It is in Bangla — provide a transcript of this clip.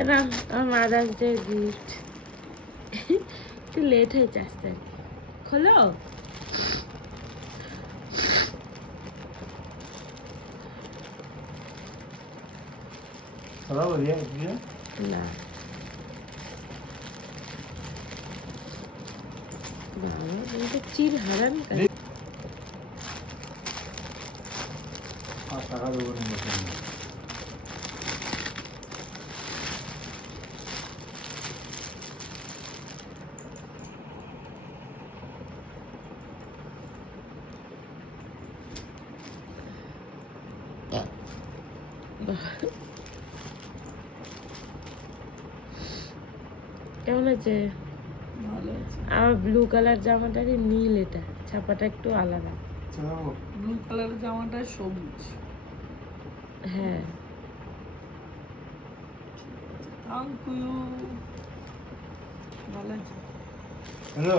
এটা আমার মাদার্স ডে গিফট। একটু লেট হয়েছে আসতে। খোলো। না বাবা, তুমি তো চির হারান করে। টাকা দেবো না। কেমন আছে? ভালো আছে। আমার ব্লু কালার জামাটারই নীল, এটা ছাপাটা একটু আলাদা। ব্লু কালারের জামাটা সবুজ। হ্যাঁ থ্যাংক ইউ। ভালো আছে। হ্যালো।